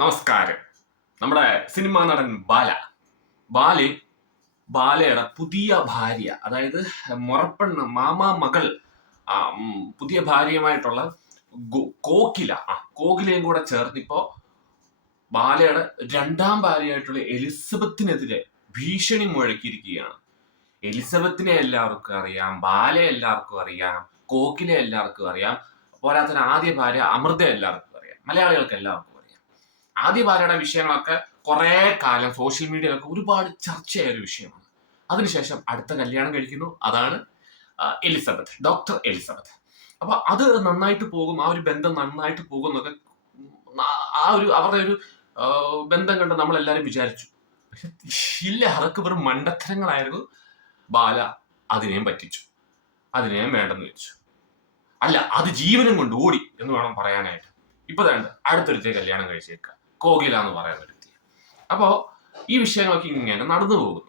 നമസ്കാരം. നമ്മുടെ സിനിമാ നടൻ ബാല. ബാലി ബാലയുടെ പുതിയ ഭാര്യ അതായത് മുറപ്പെണ്ണ മാമാ മകൾ പുതിയ ഭാര്യയുമായിട്ടുള്ള കോക്കില കോകില. ആ കോകിലയും കൂടെ ചേർന്നിപ്പോ ബാലയുടെ രണ്ടാം ഭാര്യയായിട്ടുള്ള എലിസബത്തിനെതിരെ ഭീഷണി മുഴക്കിയിരിക്കുകയാണ്. എലിസബത്തിനെ എല്ലാവർക്കും അറിയാം ബാലയെ എല്ലാവർക്കും അറിയാം കോക്കിലെ എല്ലാവർക്കും അറിയാം പോരാത്തിന് ആദ്യ ഭാര്യ അമൃത എല്ലാവർക്കും അറിയാം മലയാളികൾക്ക് എല്ലാവർക്കും ആദ്യ ഭാര്യയുടെ വിഷയങ്ങളൊക്കെ കുറെ കാലം സോഷ്യൽ മീഡിയയിലൊക്കെ ഒരുപാട് ചർച്ചയായ ഒരു വിഷയമാണ്. അതിനുശേഷം അടുത്ത കല്യാണം കഴിക്കുന്നു. അതാണ് എലിസബത്ത് ഡോക്ടർ എലിസബത്ത്. അപ്പൊ അത് നന്നായിട്ട് പോകും ആ ഒരു ബന്ധം നന്നായിട്ട് പോകും എന്നൊക്കെ ആ- ഒരു അവരുടെ ഒരു ബന്ധം കണ്ട് നമ്മൾ എല്ലാവരും വിചാരിച്ചു ഇല്ല അതൊക്കെ വെറും മണ്ടത്തരങ്ങളായിരുന്നു. ബാല അതിനെയും പറ്റിച്ചു. അതിനെയും വേണ്ടെന്ന് വെച്ചു. അല്ല അത് ജീവനും കൊണ്ട് ഓടി എന്ന് വേണം പറയാനായിട്ട്. ഇപ്പൊ വേണ്ട അടുത്തൊരുത്തേ കല്യാണം കഴിച്ചേക്ക. കോകില എന്ന് പറയാൻ ഒരുത്തി അപ്പോ ഈ വിഷയങ്ങളൊക്കെ ഇങ്ങനെ നടന്നു പോകുന്നു.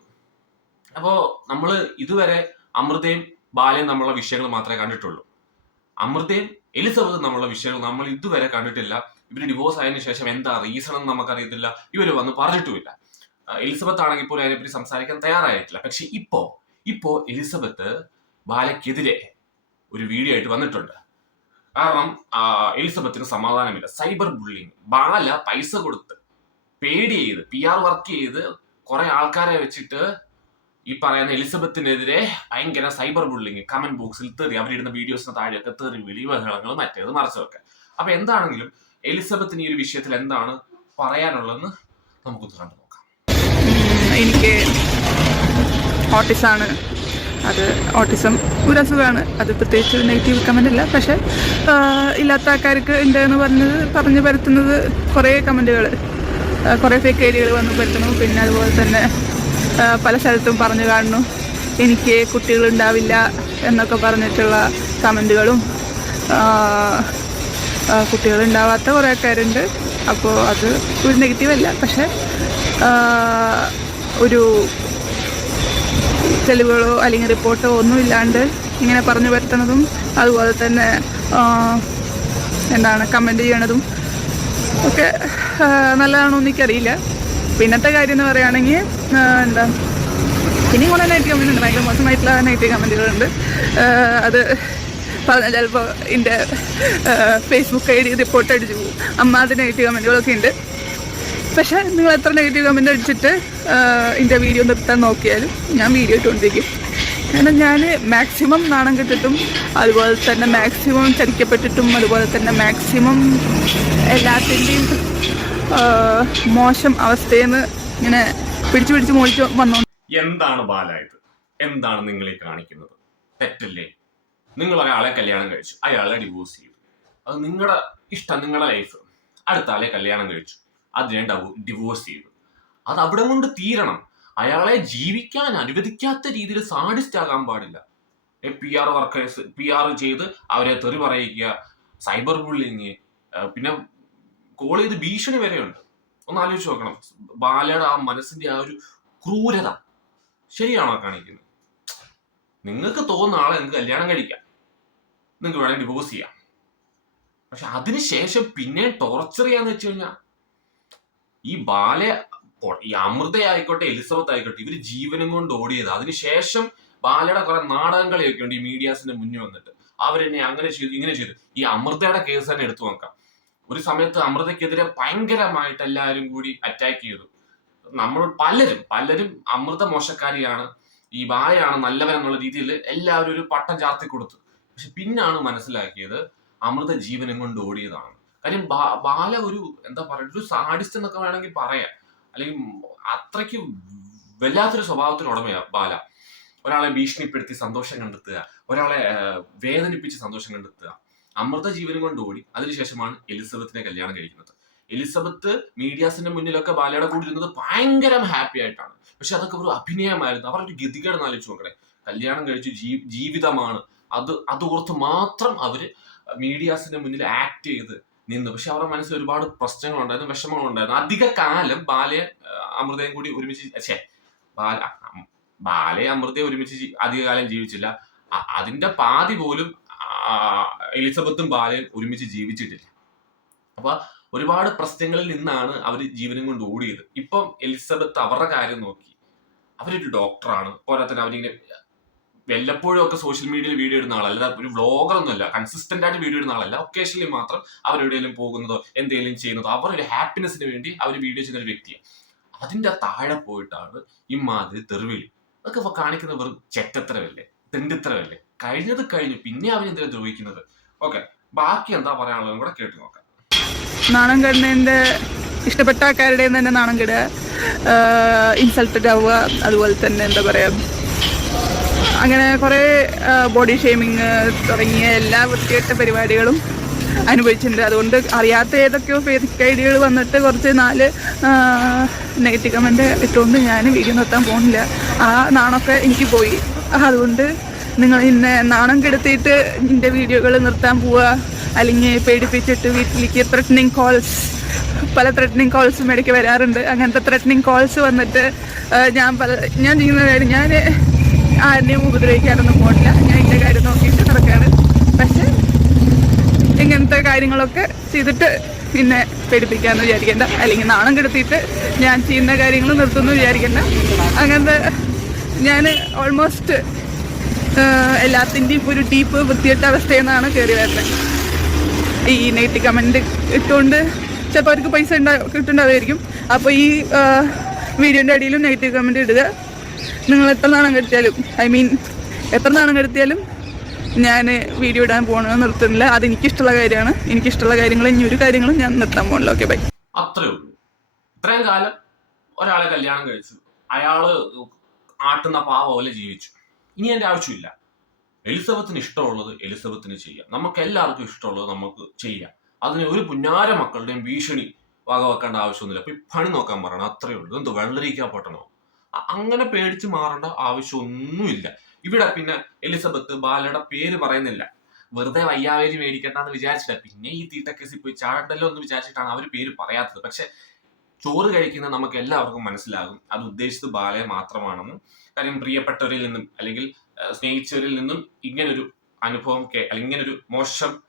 അപ്പോ നമ്മൾ ഇതുവരെ അമൃതയും ബാലയും നമ്മളുടെ വിഷയങ്ങൾ മാത്രമേ കണ്ടിട്ടുള്ളൂ. അമൃതയും എലിസബത്ത് നമ്മളുടെ വിഷയങ്ങൾ നമ്മൾ ഇതുവരെ കണ്ടിട്ടില്ല. ഇവർ ഡിവോഴ്സ് ആയതിനു ശേഷം എന്താ റീസൺ എന്ന് നമുക്കറിയത്തില്ല. ഇവർ വന്ന് പറഞ്ഞിട്ടുമില്ല. എലിസബത്ത് ആണെങ്കിൽ പോലും അതിനെപ്പറ്റി സംസാരിക്കാൻ തയ്യാറായിട്ടില്ല. പക്ഷെ ഇപ്പോ ഇപ്പോ എലിസബത്ത് ബാലയ്ക്കെതിരെ ഒരു വീഡിയോ ആയിട്ട് വന്നിട്ടുണ്ട്. കാരണം എലിസബത്തിന് സമാധാനമില്ല. Cyber bullying. ബാല പൈസ കൊടുത്ത് പേടി ചെയ്ത് പി ആർ വർക്ക് ചെയ്ത് കുറെ ആൾക്കാരെ വെച്ചിട്ട് ഈ പറയുന്ന എലിസബത്തിനെതിരെ ഭയങ്കര സൈബർ ബുള്ളിങ് കമന്റ് ബോക്സിൽ തെറി അവരിടുന്ന വീഡിയോസിന് താഴെയൊക്കെ തെറി വിളി ബഹളങ്ങൾ മറ്റേത് മറിച്ചതൊക്കെ. അപ്പൊ എന്താണെങ്കിലും എലിസബത്തിന് ഈ ഒരു വിഷയത്തിൽ എന്താണ് പറയാനുള്ളതെന്ന് നമുക്ക് കണ്ടു നോക്കാം. എനിക്ക് ഓട്ടിസാണ് അത് ഓട്ടിസം ഒരു അസുഖമാണ്. അത് പ്രത്യേകിച്ച് നെഗറ്റീവ് കമന്റ് അല്ല. പക്ഷെ ഇല്ലാത്ത ആൾക്കാർക്ക് ഉണ്ട് എന്ന് പറഞ്ഞത് പറഞ്ഞ് പരത്തുന്നത് കുറേ കമന്റുകൾ കുറേ ഫേക്ക് ഐഡിയകൾ വന്ന് പരത്തുന്നു. പിന്നെ അതുപോലെ തന്നെ പല സ്ഥലത്തും പറഞ്ഞു കാണുന്നു. എനിക്ക് കുട്ടികളുണ്ടാവില്ല എന്നൊക്കെ പറഞ്ഞിട്ടുള്ള കമന്റുകളും കുട്ടികളുണ്ടാവാത്ത കുറേ ആൾക്കാരുണ്ട്. അപ്പോൾ അത് ഒരു നെഗറ്റീവ് അല്ല. പക്ഷെ ഒരു തെളിവുകളോ അല്ലെങ്കിൽ റിപ്പോർട്ടോ ഒന്നും ഇല്ലാണ്ട് ഇങ്ങനെ പറഞ്ഞു വരുത്തുന്നതും അതുപോലെ തന്നെ എന്താണ് കമന്റ് ചെയ്യണതും ഒക്കെ നല്ലതാണോ എനിക്കറിയില്ല. പിന്നത്തെ കാര്യം എന്ന് പറയുകയാണെങ്കിൽ എന്താ ഇനി കുറേ നെഗറ്റീവ് കമന്റ് ഉണ്ട്. ഭയങ്കര മോശമായിട്ടുള്ള നെഗറ്റീവ് കമന്റുകളുണ്ട് അത് പറഞ്ഞാൽ ചിലപ്പോൾ എന്റെ ഫേസ്ബുക്ക് ഐ ഡി റിപ്പോർട്ട് അടിച്ചു പോകും. അമ്മാതിരി നെഗറ്റീവ് കമന്റുകളൊക്കെ ഉണ്ട്. പക്ഷേ നിങ്ങൾ എത്ര നെഗറ്റീവ് കമന്റ് അടിച്ചിട്ട് എന്റെ വീഡിയോ നിർത്താൻ നോക്കിയാലും ഞാൻ വീഡിയോ ഇട്ടുകൊണ്ടിരിക്കും. കാരണം ഞാൻ മാക്സിമം നാണം കെട്ടിട്ടും അതുപോലെ തന്നെ മാക്സിമം ചതിക്കപ്പെട്ടിട്ടും അതുപോലെ തന്നെ മാക്സിമം എല്ലാത്തിന്റെയും മോശം അവസ്ഥയെന്ന് ഇങ്ങനെ പിടിച്ചു പിടിച്ച് മോളിച്ച് വന്നു എന്താണ് ബാലായത് എന്താണ് നിങ്ങളെ കാണിക്കുന്നത്? തെറ്റല്ലേ? നിങ്ങൾ ഒരാളെ കല്യാണം കഴിച്ചു അയാളെ ഡിവോഴ്സ് ചെയ്തു. അത് നിങ്ങളുടെ ഇഷ്ടം നിങ്ങളുടെ ലൈഫ് അടുത്ത ആളെ കല്യാണം കഴിച്ചു. അതിനെ ഡിവോഴ്സ് ചെയ്തു. അത് അവിടെ കൊണ്ട് തീരണം. അയാളെ ജീവിക്കാൻ അനുവദിക്കാത്ത രീതിയിൽ സാഡിസ്റ്റ് ആകാൻ പാടില്ല. P R workers P R ചെയ്ത് അവരെ തെറി പറയിക്കുക സൈബർ ബുള്ളിങ് പിന്നെ കോൾ ചെയ്ത് ഭീഷണി വരെയുണ്ട്. ഒന്ന് ആലോചിച്ച് നോക്കണം. ബാലയുടെ ആ മനസ്സിന്റെ ആ ഒരു ക്രൂരത ശരിയാണോ കാണിക്കുന്നത്? നിങ്ങൾക്ക് തോന്നുന്ന ആളെ നിങ്ങൾക്ക് കല്യാണം കഴിക്കാം. നിങ്ങൾക്ക് വേണമെങ്കിൽ ഡിവോഴ്സ് ചെയ്യാം. പക്ഷെ അതിനുശേഷം പിന്നെ ടോർച്ചർ ചെയ്യാന്ന് വെച്ച് കഴിഞ്ഞാൽ ഈ ബാല ഈ അമൃത ആയിക്കോട്ടെ എലിസബത്ത് ആയിക്കോട്ടെ ഇവർ ജീവനും കൊണ്ട് ഓടിയത്. അതിനുശേഷം ബാലയുടെ കുറെ നാടകങ്ങളെയൊക്കെ ഉണ്ട് ഈ മീഡിയാസിന്റെ മുന്നിൽ വന്നിട്ട്. അവരെന്നെ അങ്ങനെ ചെയ്തു ഇങ്ങനെ ചെയ്തു. ഈ അമൃതയുടെ കേസ് തന്നെ എടുത്തു നോക്കാം. ഒരു സമയത്ത് അമൃതയ്ക്കെതിരെ ഭയങ്കരമായിട്ട് എല്ലാവരും കൂടി അറ്റാക്ക് ചെയ്തു. നമ്മൾ പലരും പലരും അമൃത മോശക്കാരിയാണ് ഈ ബാലയാണ് നല്ലവരെന്നുള്ള രീതിയിൽ എല്ലാവരും ഒരു പട്ടം ചാർത്തി കൊടുത്തു. പക്ഷെ പിന്നാണ് മനസ്സിലാക്കിയത് അമൃത ജീവനം കൊണ്ട് ഓടിയതാണ്. കാര്യം ബാല ഒരു എന്താ പറയുക ഒരു സാഡിസ്റ്റ് എന്നൊക്കെ വേണമെങ്കിൽ പറയാം. അല്ലെങ്കിൽ അത്രയ്ക്ക് വല്ലാത്തൊരു സ്വഭാവത്തിന് ഉടമയാ ബാല. ഒരാളെ ഭീഷണിപ്പെടുത്തി സന്തോഷം കണ്ടെത്തുക. ഒരാളെ വേദനിപ്പിച്ച് സന്തോഷം കണ്ടെത്തുക. അമൃത ജീവനും കൊണ്ട് ഓടി. അതിനുശേഷമാണ് എലിസബത്തിനെ കല്യാണം കഴിക്കുന്നത്. എലിസബത്ത് മീഡിയാസിന്റെ മുന്നിലൊക്കെ ബാലയുടെ കൂടി ഇരുന്നത് ഭയങ്കര ഹാപ്പി ആയിട്ടാണ്. പക്ഷെ അതൊക്കെ ഒരു അഭിനയമായിരുന്നു. അവർ ഒരു ഗതികേട് ആലോചിച്ച് നോക്കണേ. കല്യാണം കഴിച്ചു ജീവിതമാണ്. അത് അത് ഓർത്ത് മാത്രം അവർ മീഡിയാസിന്റെ മുന്നിൽ ആക്ട് ചെയ്ത് നിന്ന്. പക്ഷെ അവരുടെ മനസ്സിൽ ഒരുപാട് പ്രശ്നങ്ങളുണ്ടായിരുന്നു വിഷമങ്ങളുണ്ടായിരുന്നു. അധിക കാലം ബാലയെ അമൃതയും കൂടി ഒരുമിച്ച് ഛേ ബാല ബാലയെ അമൃതയെ ഒരുമിച്ച് അധികകാലം ജീവിച്ചില്ല. അതിന്റെ പാതി പോലും എലിസബത്തും ബാലയും ഒരുമിച്ച് ജീവിച്ചിട്ടില്ല. അപ്പൊ ഒരുപാട് പ്രശ്നങ്ങളിൽ നിന്നാണ് അവർ ജീവനം കൊണ്ട് ഓടിയത്. ഇപ്പം എലിസബത്ത് അവരുടെ കാര്യം നോക്കി. അവരൊരു ഡോക്ടറാണ്. പോരാത്തന്നെ അവരിങ്ങനെ വല്ലപ്പോഴും ഒക്കെ സോഷ്യൽ മീഡിയയിൽ വീഡിയോ ഇടുന്ന ആളല്ല ഒരു വ്ളോഗർ ഒന്നുമല്ല. കൺസിസ്റ്റന്റ് ആയിട്ട് വീഡിയോ ഇടുന്ന ആളല്ല. ഒക്കേഷനിൽ മാത്രം അവരെവിടെയെങ്കിലും പോകുന്നതോ എന്തെങ്കിലും ചെയ്യുന്നതോ അവരൊരു ഹാപ്പിനെസ്സിന് വേണ്ടി അവർ വീഡിയോ ചെയ്യുന്ന ഒരു വ്യക്തിയാണ് അതിന്റെ താഴെ പോയിട്ടാണ് ഇമാതിരി തെറിവിളി. അതൊക്കെ കാണിക്കുന്നവർ കാണിക്കുന്ന വെറും തെണ്ടിത്തരമല്ലേ കഴിഞ്ഞത് കഴിഞ്ഞു പിന്നെ അവരെന്തിനാ ദ്രോഹിക്കുന്നത്? ഓക്കെ ബാക്കി എന്താ പറയാനുള്ളതും കൂടെ കേട്ട് നോക്കാം. നാണം കെടുന്നതിന്റെ ഇഷ്ടപ്പെട്ട ആൾക്കാരുടെ തന്നെ നാണം കെടുക ഇൻസൾട്ടഡ് ആവുക അതുപോലെ തന്നെ എന്താ പറയുക അങ്ങനെ കുറേ ബോഡി ഷേമിങ് തുടങ്ങിയ എല്ലാ വൃത്തികെട്ട പരിപാടികളും അനുഭവിച്ചിട്ടുണ്ട്. അതുകൊണ്ട് അറിയാത്ത ഏതൊക്കെയോ ഫേക്ക് ഐഡിയകൾ വന്നിട്ട് കുറച്ച് നാല് നെഗറ്റീവ് കമന്റ് ഇട്ടുകൊണ്ട് ഞാൻ വീഡിയോ നിർത്താൻ പോകുന്നില്ല. ആ നാണൊക്കെ എനിക്ക് പോയി. അതുകൊണ്ട് നിങ്ങൾ ഇന്നെ നാണം കെടുത്തിയിട്ട് എന്റെ വീഡിയോകൾ നിർത്താൻ പോവുക. അല്ലെങ്കിൽ പേടിപ്പിച്ചിട്ട് വീട്ടിലേക്ക് ത്രെറ്റനിങ് കോൾസ് പല ത്രെറ്റനിങ് കോൾസും ഇടയ്ക്ക് വരാറുണ്ട്. അങ്ങനത്തെ ത്രെറ്റനിങ് കോൾസ് വന്നിട്ട് ഞാൻ പല ഞാൻ ചെയ്യുന്ന കാര്യം ഞാൻ ആരെയും ഉപദ്രവിക്കാനൊന്നും പോകില്ല ഞാൻ എന്റെ കാര്യം നോക്കിയിട്ട് നടക്കുകയാണ് പക്ഷെ ഇങ്ങനത്തെ കാര്യങ്ങളൊക്കെ ചെയ്തിട്ട് പിന്നെ പേടിപ്പിക്കാമെന്ന് വിചാരിക്കേണ്ട. അല്ലെങ്കിൽ നാണം കെടുത്തിയിട്ട് ഞാൻ ചെയ്യുന്ന കാര്യങ്ങൾ നിർത്തുന്നു വിചാരിക്കേണ്ട. അങ്ങനത്തെ ഞാൻ ഓൾമോസ്റ്റ് എല്ലാത്തിന്റെയും ഒരു ഡീപ്പ് വൃത്തിയിട്ട അവസ്ഥയിൽ നിന്നാണ് കയറി വരുന്നത്. ഈ നെഗറ്റീവ് കമന്റ് ഇട്ടുകൊണ്ട് ചിലപ്പോൾ അവർക്ക് പൈസ ഉണ്ടാ കിട്ടുന്നുണ്ടാവുമായിരിക്കും അപ്പോൾ ഈ വീഡിയോന്റെ അടിയിലും നെഗറ്റീവ് കമന്റ് ഇടുക. നിങ്ങൾ എത്ര നാണം കെടുത്തിയാലും ഐ മീൻ എത്ര നാണം കെടുത്തിയാലും ഞാൻ വീഡിയോ ഇടാൻ പോകണമെന്ന് നിർത്തുന്നില്ല. അത് എനിക്കിഷ്ടമുള്ള കാര്യമാണ്. എനിക്കിഷ്ടമുള്ള കാര്യങ്ങൾ ഇനി ഒരു കാര്യങ്ങളും ഞാൻ നിർത്താൻ പോകണില്ല ഓക്കെ ബൈ അത്രേ ഉള്ളൂ. ഇത്രയും കാലം ഒരാളെ കല്യാണം കഴിച്ചു. അയാൾ ആട്ടുന്ന പാവ പോലെ ജീവിച്ചു. ഇനി എന്റെ ആവശ്യമില്ല. എലിസബത്തിന് ഇഷ്ടമുള്ളത് എലിസബത്തിന് ചെയ്യാം. നമുക്ക് എല്ലാവർക്കും ഇഷ്ടമുള്ളത് നമുക്ക് ചെയ്യാം. അതിന് ഒരു പുന്നാര മക്കളുടെയും ഭീഷണി വകവെക്കേണ്ട ആവശ്യമൊന്നുമില്ല. അപ്പൊ ഈ പണി നോക്കാൻ പറയണം. അത്രേ ഉള്ളൂ. എന്ത് വെള്ളരിക്കാൻ പൊട്ടണോ? അങ്ങനെ പേടിച്ച് മാറേണ്ട ആവശ്യമൊന്നുമില്ല. ഇവിടെ പിന്നെ എലിസബത്ത് ബാലയുടെ പേര് പറയുന്നില്ല. വെറുതെ വയ്യാവേലി മേടിക്കണ്ടെന്ന് വിചാരിച്ചില്ല. പിന്നെ ഈ തീട്ടക്കേസിൽ പോയി ചാടണ്ടല്ലോ എന്ന് വിചാരിച്ചിട്ടാണ് അവർ പേര് പറയാത്തത്. പക്ഷെ ചോറ് കഴിക്കുന്ന നമുക്ക് എല്ലാവർക്കും മനസ്സിലാകും. അത് ഉദ്ദേശിച്ചത് ബാലയെ മാത്രമാണെന്നും കാര്യം പ്രിയപ്പെട്ടവരിൽ നിന്നും അല്ലെങ്കിൽ സ്നേഹിച്ചവരിൽ നിന്നും ഇങ്ങനൊരു അനുഭവം അല്ലെങ്കിൽ ഇങ്ങനൊരു മോശം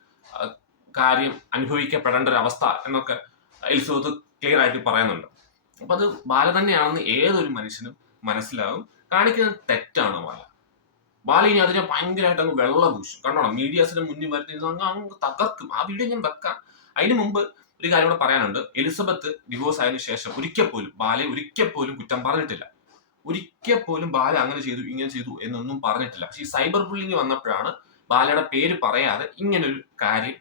കാര്യം അനുഭവിക്കപ്പെടേണ്ട ഒരു അവസ്ഥ എന്നൊക്കെ എലിസബത്ത് ക്ലിയർ ആയിട്ട് പറയുന്നുണ്ട്. അപ്പൊ അത് ബാല തന്നെയാണെന്ന് ഏതൊരു മനുഷ്യനും മനസ്സിലാവും. കാണിക്കുന്നത് തെറ്റാണ് ബാല? ബാല ഇനി അതിനെ ഭയങ്കരമായിട്ട് അങ്ങ് വെള്ള പൂശും. കണ്ടോ മീഡിയാസിന്റെ മുന്നിൽ വരുന്ന അങ്ങ് അങ്ങ് തകർക്കും. ആ വീഡിയോ ഞാൻ വെക്കാം. അതിന് മുമ്പ് ഒരു കാര്യം കൂടെ പറയാനുണ്ട്. എലിസബത്ത് ഡിവോഴ്സ് ആയതിനു ശേഷം ഒരിക്കൽ പോലും ബാലയെ ഒരിക്കൽ പോലും കുറ്റം പറഞ്ഞിട്ടില്ല. ഒരിക്കൽ പോലും ബാല അങ്ങനെ ചെയ്തു ഇങ്ങനെ ചെയ്തു എന്നൊന്നും പറഞ്ഞിട്ടില്ല. പക്ഷേ ഈ സൈബർ ബുള്ളിങ് വന്നപ്പോഴാണ് ബാലയുടെ പേര് പറയാതെ ഇങ്ങനൊരു കാര്യം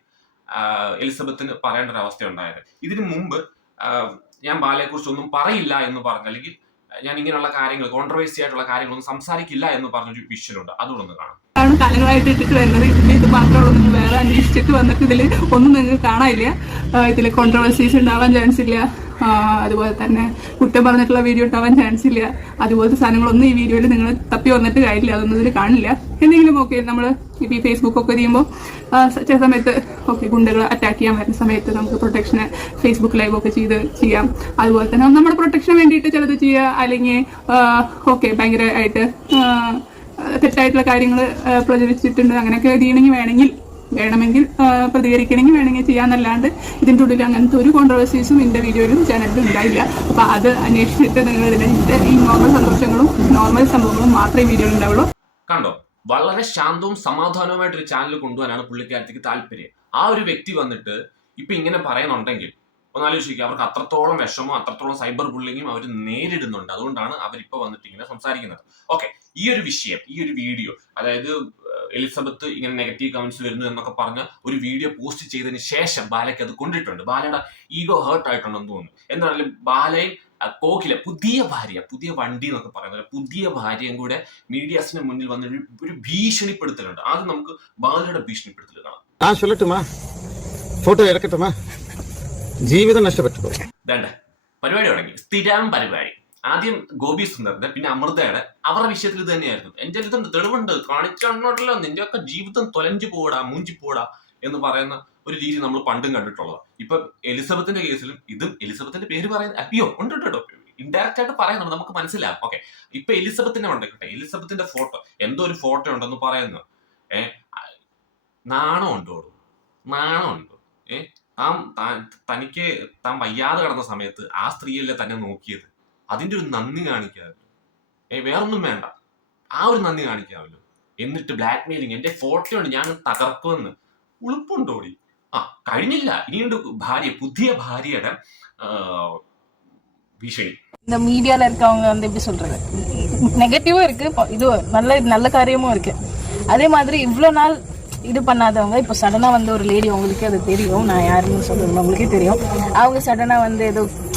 എലിസബത്തിന് പറയേണ്ട ഒരു അവസ്ഥ ഉണ്ടായത് ഇതിനു മുമ്പ് ഞാൻ ബാലയെ കുറിച്ചൊന്നും പറയില്ല എന്ന് പറഞ്ഞു. അല്ലെങ്കിൽ ഞാൻ ഇങ്ങനെയുള്ള കാര്യങ്ങൾ കോൺട്രവേഴ്സി ആയിട്ടുള്ള കാര്യങ്ങളൊന്നും സംസാരിക്കില്ല എന്ന് പറഞ്ഞൊരു വിഷ്വലുണ്ട്. അതുകൊണ്ടൊന്ന് കാണാം. ആണ് കാലങ്ങളായിട്ട് ഇട്ടിട്ട് വരുന്നത്. ഇതിന്റെ ഇത് വേറെ അന്വേഷിച്ചിട്ട് വന്നിട്ട് ഇതിൽ ഒന്നും നിങ്ങൾക്ക് കാണാനില്ല. ഇതിൽ കോൺട്രവേഴ്സീസ് ഉണ്ടാവാൻ ചാൻസ് ഇല്ല. അതുപോലെ തന്നെ കുറ്റം പറഞ്ഞിട്ടുള്ള വീഡിയോ ഉണ്ടാവാൻ ചാൻസ് ഇല്ല. അതുപോലത്തെ സാധനങ്ങളൊന്നും ഈ വീഡിയോയിൽ നിങ്ങൾ തപ്പി വന്നിട്ട് കാര്യമില്ല. അതൊന്നും ഇതിൽ കാണില്ല. എന്തെങ്കിലും ഓക്കെ നമ്മൾ ഇപ്പോൾ ഈ ഫേസ്ബുക്ക് ഒക്കെ ചെയ്യുമ്പോൾ ചില സമയത്ത് ഓക്കെ ഗുണ്ടകൾ അറ്റാക്ക് ചെയ്യാൻ വരുന്ന സമയത്ത് നമുക്ക് പ്രൊട്ടക്ഷന് ഫേസ്ബുക്ക് ലൈവ് ഒക്കെ ചെയ്ത് ചെയ്യാം. അതുപോലെ തന്നെ നമ്മുടെ പ്രൊട്ടക്ഷന് വേണ്ടിയിട്ട് ചിലത് ചെയ്യുക അല്ലെങ്കിൽ ഓക്കെ ഭയങ്കരമായിട്ട് തെറ്റായിട്ടുള്ള കാര്യങ്ങൾ പ്രചരിച്ചിട്ടുണ്ട് അങ്ങനെയൊക്കെ ചെയ്യണമെങ്കിൽ വേണമെങ്കിൽ വേണമെങ്കിൽ പ്രതികരിക്കണമെങ്കിൽ വേണമെങ്കിൽ ചെയ്യാന്നല്ലാണ്ട് ഇതിന്റെ ഉള്ളിൽ അങ്ങനത്തെ ഒരു കോൺട്രവേഴ്സീസും എന്റെ വീഡിയോയിലും ചാനലിലും ഉണ്ടായില്ല. അപ്പോൾ അത് അന്വേഷിച്ചിട്ട് നിങ്ങൾ ഇതിന്റെ ഈ നോർമൽ സന്തോഷങ്ങളും നോർമൽ സംഭവങ്ങളും മാത്രമേ വീഡിയോയിൽ ഉണ്ടാവുള്ളൂ. കണ്ടോ? വളരെ ശാന്തവും സമാധാനവുമായിട്ടൊരു ചാനൽ കൊണ്ടുവരാനാണ് പുള്ളിക്കാരത്തേക്ക് താല്പര്യം. ആ ഒരു വ്യക്തി വന്നിട്ട് ഇപ്പൊ ഇങ്ങനെ പറയുന്നുണ്ടെങ്കിൽ ഒന്ന് ആലോചിക്കുക അവർക്ക് അത്രത്തോളം വിഷമവും അത്രത്തോളം സൈബർ ബുള്ളിങ്ങും അവർ നേരിടുന്നുണ്ട്. അതുകൊണ്ടാണ് അവരിപ്പോ വന്നിട്ട് ഇങ്ങനെ സംസാരിക്കുന്നത്. ഓക്കെ ഈ ഒരു വിഷയം ഈ ഒരു വീഡിയോ അതായത് എലിസബത്ത് ഇങ്ങനെ നെഗറ്റീവ് കമന്റ്സ് വരുന്നു എന്നൊക്കെ പറഞ്ഞ് ഒരു വീഡിയോ പോസ്റ്റ് ചെയ്തതിന് ശേഷം ബാലയ്ക്ക് അത് കൊണ്ടിട്ടുണ്ട്. ബാലയുടെ ഈഗോ ഹേർട്ട് ആയിട്ടുണ്ടെന്ന് തോന്നുന്നു. എന്താണെങ്കിലും ബാലയെ കോക്കില പുതിയ ഭാര്യ പുതിയ വണ്ടി എന്നൊക്കെ പറയുന്നത് പുതിയ ഭാര്യയും കൂടെ മീഡിയാസിന് മുന്നിൽ വന്ന ഒരു ഭീഷണിപ്പെടുത്തലുണ്ട്. ആദ്യം നമുക്ക് ബാലയുടെ ഭീഷണിപ്പെടുത്തൽ കാണാം. ആ ഫോട്ടോ ജീവിതം നഷ്ടപ്പെട്ടു വേണ്ട. പരിപാടി തുടങ്ങി. സ്ഥിരം പരിപാടി. ആദ്യം ഗോപി സുന്ദറിന്റെ പിന്നെ അമൃതയുടെ. അവരുടെ വിഷയത്തിൽ ഇത് തന്നെയായിരുന്നു. എന്റെ ഇതുണ്ട് തെളിവുണ്ട്. കാണിച്ചോ നിന്റെ ഒക്കെ ജീവിതം തൊലഞ്ചു പോടാ മൂഞ്ചി പോടാ എന്ന് പറയുന്ന ഒരു രീതി നമ്മൾ പണ്ടും കണ്ടിട്ടുള്ളതാണ്. ഇപ്പൊ എലിസബത്തിന്റെ കേസിലും ഇതും എലിസബത്തിന്റെ പേര് പറയുന്ന അയ്യോ ഉണ്ട് ഉണ്ട് കേട്ടോ ഇൻഡയറക്റ്റ് ആയിട്ട് പറയുന്നുണ്ട് നമുക്ക് മനസ്സിലാവും ഓക്കെ ഇപ്പൊ എലിസബത്തിന്റെ ഉണ്ടോട്ടെ എലിസബത്തിന്റെ ഫോട്ടോ. എന്തോ ഒരു ഫോട്ടോ ഉണ്ടെന്ന് പറയുന്നു. ഏ നാണം ഉണ്ടോ? നാണം ഉണ്ടോ? ഏ താൻ- തനിക്ക് താൻ വയ്യാതെ കിടന്ന സമയത്ത് ആ സ്ത്രീയല്ലേ തന്നെ നോക്കിയത്. അതിന്റെ ഒരു നന്ദി കാണിക്കാമല്ലോ ഏ വേറൊന്നും വേണ്ട ആ ഒരു നന്ദി കാണിക്കാമല്ലോ എന്നിട്ട് ബ്ലാക്ക് മെയിലിങ് എന്റെ ഫോട്ടോ ഉണ്ട് ഞാൻ തകർക്കുമെന്ന് ഉളുപ്പുണ്ടോടി ആ കഴിഞ്ഞില്ല ഇനിയുണ്ട് ഭാര്യ പുതിയ ഭാര്യയുടെ ആ, ഭീഷണി இந்த மீடியால இருக்கவங்க வந்து எப்படி சொல்றது நெகட்டிவும் இருக்கு இப்போ இது நல்ல நல்ல காரியமும் இருக்கு அதே மாதிரி இவ்வளோ நாள் இது பண்ணாதவங்க இப்போ சடனாக வந்து ஒரு லேடி உங்களுக்கு அது தெரியும் நான் யாருன்னு சொல்றது உங்களுக்கே தெரியும் அவங்க சடனாக வந்து ஏதோ அஹ்,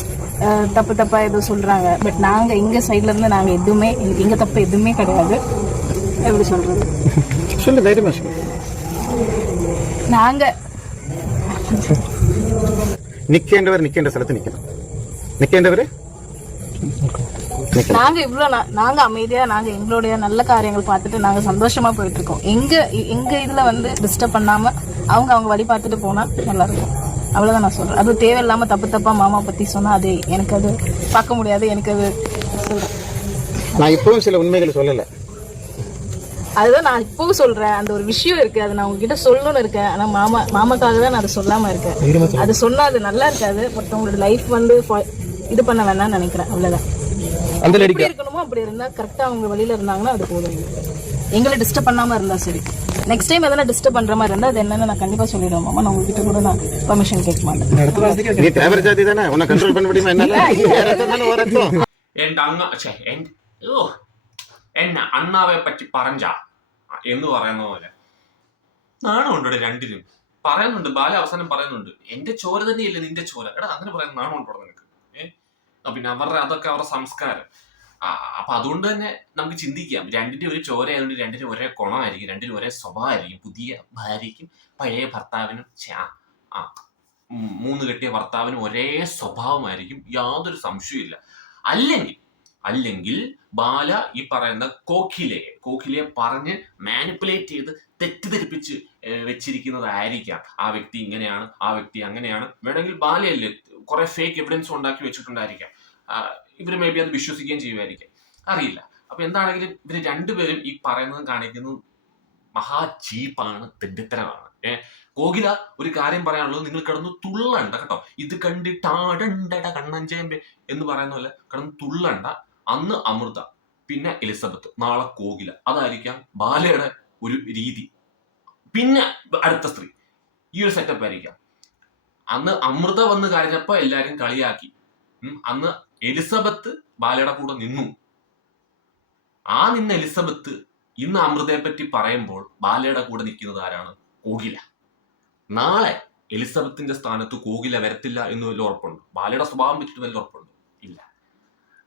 தப்பு தப்பாக ஏதோ சொல்கிறாங்க பட் நாங்கள் எங்கள் சைட்லேருந்து நாங்கள் எதுவுமே எனக்கு எங்கள் தப்பு எதுவுமே கிடையாது. எப்படி சொல்கிறது சொல்லு தைரியமாக சொல்லு நாங்கள் நிற்கின்றவர் நிற்கின்ற ஸ்தலத்தை நிற்கணும் நிற்கின்றவர் நாங்க இவ்வளோ நாங்க அமைதியா நாங்க எங்களுடைய நல்ல காரியங்கள் பார்த்துட்டு நாங்க சந்தோஷமா போயிட்டு இருக்கோம் எங்க எங்க இதுல வந்து டிஸ்டர்ப் பண்ணாம அவங்க அவங்க வழி பார்த்துட்டு போனா நல்லா இருக்கும். அவ்வளவுதான் நான் சொல்றேன். அது தேவையில்லாம தப்பு தப்பா மாமா பத்தி சொன்னா அது எனக்கு அது பார்க்க முடியாது எனக்கு அது சொல்றேன். நான் இப்பவும் சில உண்மைகளை சொல்லலை. அதுதான் நான் இப்பவும் சொல்றேன். அந்த ஒரு விஷயம் இருக்கு. அதை நான் உங்ககிட்ட சொல்லணும்னு இருக்கேன். ஆனா மாமா மாமாக்காக தான் நான் அதை சொல்லாம இருக்கேன். அது சொன்னா அது நல்லா இருக்காது. பட் உங்களோட லைஃப் வந்து இது பண்ண வேணாம்னு நினைக்கிறேன். அவ்வளவுதான். அந்த எப்படி இருக்கணுமோ அப்படி இருந்தா கரெக்டா அவங்க வழியில இருந்தாங்கன்னா அது போதும். எங்களை டிஸ்டர்ப் பண்ணாம இருந்தா சரி. நெக்ஸ்ட் டைம் எதனா டிஸ்டர்ப் பண்ற மாதிரி இருந்தா அது என்னன்னு நான் கண்டிப்பா சொல்லிடுவேன் மாமா நான் உங்ககிட்ட கூட நான் பெர்மிஷன் கேட்க மாட்டேன் நீ தேவர ஜாதி தானே உன்னை கண்ட்ரோல் பண்ண முடியுமா என்னால வேற எதுனாலும் ஒரு அர்த்தம். എന്റെ അങ്ങ ഛെ, എൻ- ഓ എന്നെ അണ്ണാവെ പറ്റി പറഞ്ഞ എന്ന് പറയുന്ന പോലെ നാണമുണ്ടോ രണ്ടിനും പറയുന്നുണ്ട് ബാല അവസാനം പറയുന്നുണ്ട് എന്റെ ചോര തന്നെയല്ലേ നിന്റെ ചോര എടാ അങ്ങനെ പറയുന്ന നാണമുണ്ടോ നിനക്ക് ഏഹ് പിന്നെ അവരുടെ അതൊക്കെ അവരുടെ സംസ്കാരം ആ, അപ്പൊ അതുകൊണ്ട് തന്നെ നമുക്ക് ചിന്തിക്കാം. രണ്ടിന്റെ ഒരു ചോര ആയതുകൊണ്ട് രണ്ടിനും ഒരേ കുണമായിരിക്കും രണ്ടിനും ഒരേ സ്വഭാവമായിരിക്കും. പുതിയ ഭാര്യയ്ക്കും പഴയ ഭർത്താവിനും ആ, മൂന്ന് കെട്ടിയ ഭർത്താവിനും ഒരേ സ്വഭാവമായിരിക്കും. യാതൊരു സംശയമില്ല അല്ലെങ്കിൽ അല്ലെങ്കിൽ ബാല ഈ പറയുന്ന കോഖിലയെ കോഖിലയെ പറഞ്ഞ് മാനിപ്പുലേറ്റ് ചെയ്ത് തെറ്റിദ്ധരിപ്പിച്ച് വെച്ചിരിക്കുന്നതായിരിക്കാം. ആ വ്യക്തി ഇങ്ങനെയാണ് ആ വ്യക്തി അങ്ങനെയാണ്. വേണമെങ്കിൽ ബാലയല്ലേ കുറെ ഫേക്ക് എവിഡൻസ് ഉണ്ടാക്കി വെച്ചിട്ടുണ്ടായിരിക്കാം. ആ, ഇവർ മേ ബി അത് വിശ്വസിക്കുകയും ചെയ്യുമായിരിക്കും. അറിയില്ല. അപ്പൊ എന്താണെങ്കിലും ഇവർ രണ്ടുപേരും ഈ പറയുന്നത് കാണിക്കുന്നത് മഹാ ചീപ്പാണ് തെണ്ടിത്തരമാണ്. ഏഹ് കോകില ഒരു കാര്യം പറയാനുള്ളത് നിങ്ങൾ കിടന്ന് തുള്ളണ്ട കേട്ടോ. ഇത് കണ്ടിട്ടാടണ്ടട കണ്ണഞ്ചേമ്പെ എന്ന് പറയുന്ന പോലെ കിടന്ന് തുള്ളണ്ട. അന്ന് അമൃത പിന്നെ എലിസബത്ത് നാളെ കോകില അതായിരിക്കാം ബാലയുടെ ഒരു രീതി. പിന്നെ അടുത്ത സ്ത്രീ. ഈ ഒരു സെറ്റപ്പ് ആയിരിക്കാം. അന്ന് അമൃത വന്ന് കരഞ്ഞപ്പോ എല്ലാരും കളിയാക്കി. അന്ന് എലിസബത്ത് ബാലയുടെ കൂടെ നിന്നു. ആ നിന്ന എലിസബത്ത് ഇന്ന് അമൃതയെ പറ്റി പറയുമ്പോൾ ബാലയുടെ കൂടെ നിൽക്കുന്നത് ആരാണ്? കോകില. നാളെ എലിസബത്തിന്റെ സ്ഥാനത്ത് കോകില വരത്തില്ല എന്ന് വല്ല ഉറപ്പുണ്ട്? ബാലയുടെ സ്വഭാവം വെച്ചിട്ട് വല്ല ഉറപ്പുണ്ട്? ഇല്ല.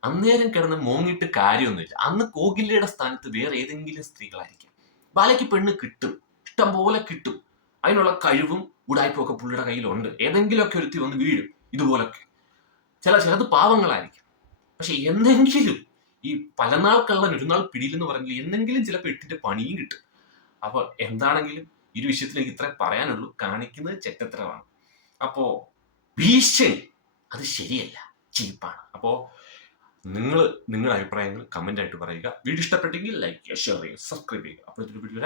അന്നേരം കിടന്ന് മോങ്ങിട്ട് കാര്യമൊന്നുമില്ല. അന്ന് കോകിലയുടെ സ്ഥാനത്ത് വേറെ ഏതെങ്കിലും സ്ത്രീകളായിരിക്കും. ബാലയ്ക്ക് പെണ്ണ് കിട്ടും. ഇഷ്ടം പോലെ കിട്ടും. അതിനുള്ള കഴിവും ഉടായ്പൊക്കെ പുള്ളിയുടെ കയ്യിലുണ്ട്. ഏതെങ്കിലുമൊക്കെ ഒരുത്തി വന്ന് വീഴും. ഇതുപോലൊക്കെ. ചില ചിലത് പാവങ്ങളായിരിക്കും. പക്ഷെ എന്തെങ്കിലും ഈ പലനാൾ കള്ളൻ ഒരു നാൾ പിടിയിലെന്ന് പറഞ്ഞില്ല എന്തെങ്കിലും ചിലപ്പോൾ എട്ടിന്റെ പണിയും കിട്ടും. അപ്പോൾ എന്താണെങ്കിലും ഈ ഒരു വിഷയത്തിൽ എനിക്ക് ഇത്രേ പറയാനുള്ളൂ. കാണിക്കുന്നത് ചെറ്റത്രമാണ് അപ്പോ ഭീഷണി അത് ശരിയല്ല. ചീപ്പാണ്. അപ്പോ നിങ്ങൾ നിങ്ങളുടെ അഭിപ്രായങ്ങൾ കമന്റ് ആയിട്ട് പറയുക. വീഡിയോ ഇഷ്ടപ്പെട്ടെങ്കിൽ ലൈക്ക് ചെയ്യുക ഷെയർ ചെയ്യുക സബ്സ്ക്രൈബ് ചെയ്യുക. അപ്പോൾ വീഡിയോ